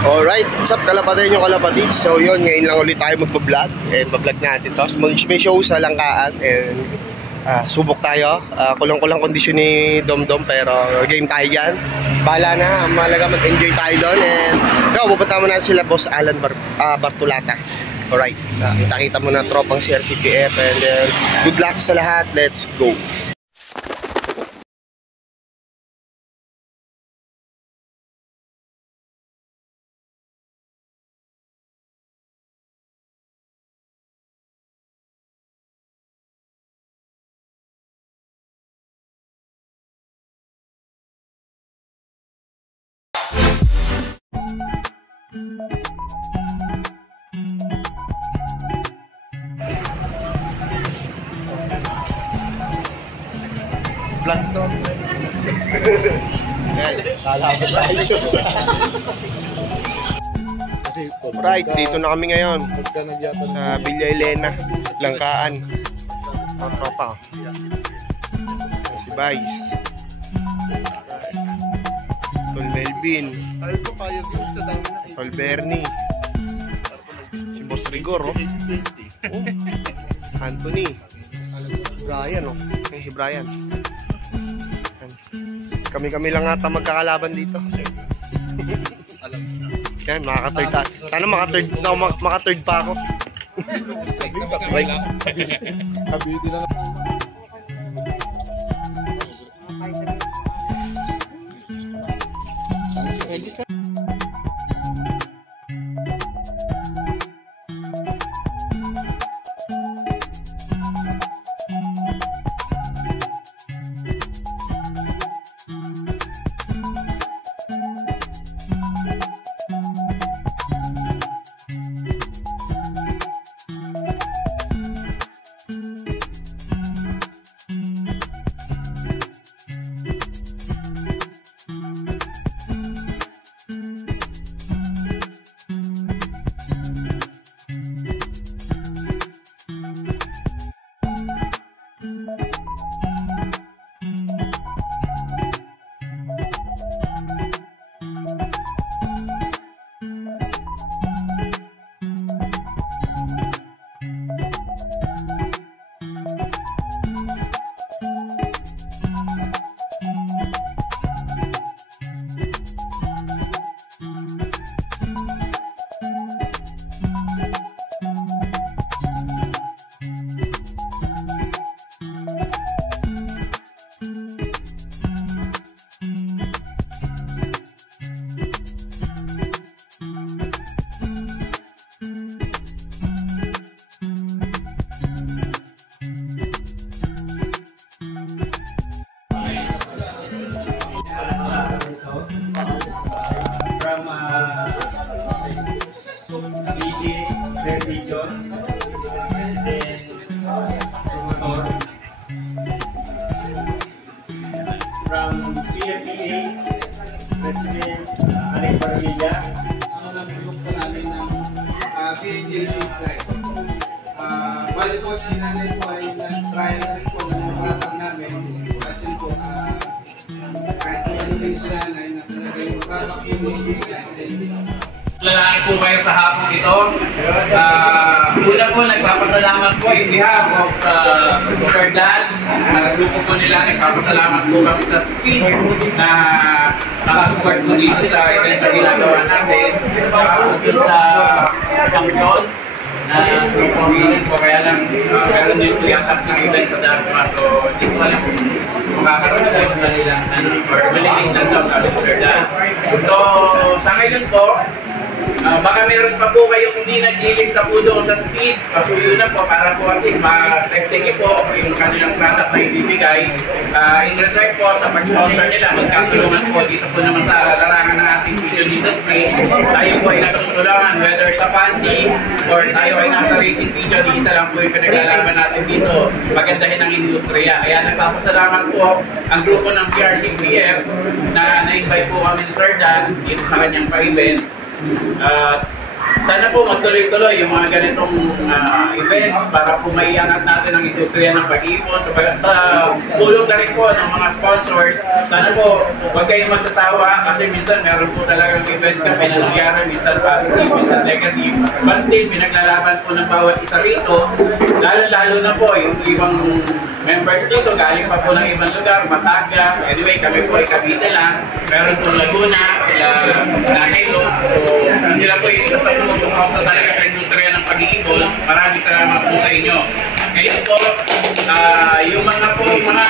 Alright, what's up kalapatid yung kalapatid. So yun, ngayon lang ulit tayo magpa-vlog. And pa-vlog natin to. May show sa Langkaan. And subok tayo. Kulang-kulang kondisyon ni Domdom. Pero game tayo dyan. Bahala na, malaga mag-enjoy tayo doon. And pupunta mo na sila Boss Alan Bartulata. Alright, kita-kita mo na tropang CRCPF. And then, good luck sa lahat. Let's go. Vlog to. Salamat tayo. Right, dito na kami ngayon sa Villa Elena, Langkaan. Ang tropa. Si Vice, Tol Melvin, Tol Bernie, si Boss Rigor, Anthony, Brian, si Brian. Kami-kami lang ata magkakalaban dito. Yan, makaka-third ta. Sana maka-third pa ako. Right. From PFPA, President Alex Barilla. Namin group po namin ng PNJ Street Life. Bali po si nanay po ay nag-try na rin po ng product namin. At yun po, kahit po ano rin si nanay na talaga yung product PNJ Street Life. Lalaki po kayo sa hapong ito. Una po, nagpapasalamat po in behalf of Sir Dan. Grupo po nila, nagpapasalamat po kami sa Speed na nakasupport po dito sa event na ginagawa natin. Sa Champion na grupo nila po, kaya lang meron din po yatas ng event sa Dasma. So, hindi ko alam kung makakaroon na tayo sa nilang or maliling lang daw sabi ko Sir Dan. So, sa ngayon po, baka meron pa po kayong hindi nag-i-lista po doon sa Speed. Pasuyo na po para po at least ma-testing po yung kanilang product na ibibigay. In return po sa pag-sponsor nila, magkatulungan po dito po naman sa larangan ng ating video industry. Tayo po ay natutulungan whether sa fancy or tayo ay nasa racing video, di isa lang po yung pinaglalaban natin dito. Magandahin ang industriya. Kaya nagpapasalamat po ang grupo ng CRCPF na na-invite po kami ni Sir Dan dito sa kanyang pa-event. sana po magtuloy-tuloy yung mga ganitong events para po maiangat natin ang industriya ng pag-iipon sa tulong na rin po ng mga sponsors. Sana po huwag kayong magsasawa kasi minsan meron po talagang events kami na nangyari, minsan positive, minsan negative. But still, pinaglalaban po ng bawat isa rito, lalo na po yung ibang members dito, galing pa po ng ibang lugar, Batangas. Anyway, kami po ay Cavite lang. Meron po Laguna, sila Nahilo. So, sila po yung isa sa pumupunta talaga sa industriya ng pag-iipon. Maraming salamat po sa inyo. Ngayon po, yung mga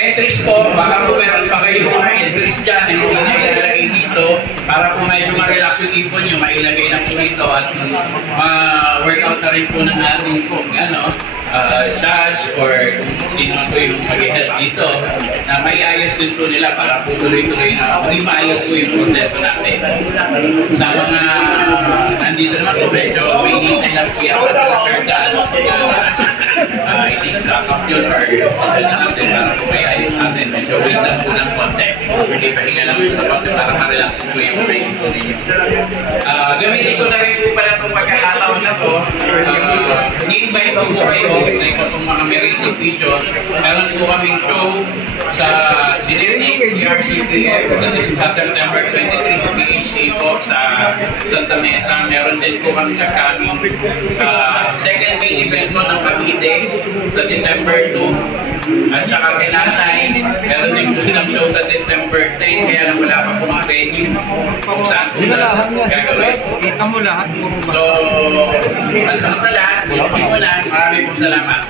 entries po, baka po meron pa kayo mga entries dyan, hindi na ilalagay dito para po medyo ma-relax yung ipon nyo, mailagay na po dito at ma-workout na rin po ng ating po, judge or kung sino po yung mag-help dito na may ayos din po nila para po tuloy-tuloy na maging maayos po yung proseso natin. Sa mga nandito naman po, medyo may hinihintay lang po yung I think sa kapyon or sa natin para po may ayos natin. Medyo wait lang po ng konti. Hindi pahinga lang po sa konti para ma-relax po yung brain po ninyo. Gamitin ko na rin po pala itong pagkakataon na po. Ni-invite ko po kayo na itong mga may recent videos. Meron po kaming show sa Dinetics, CRCTF sa September 23 sa PHA po sa Santa Mesa. Meron din po kami nagkaming second main event po ng Cavite sa December 2. At saka kay Nanay, meron din po silang show sa December 10, kaya lang wala pa po mga venue kung saan po na gagawin. Kita mo lahat. So, pansamantala, muna, marami pong salamat.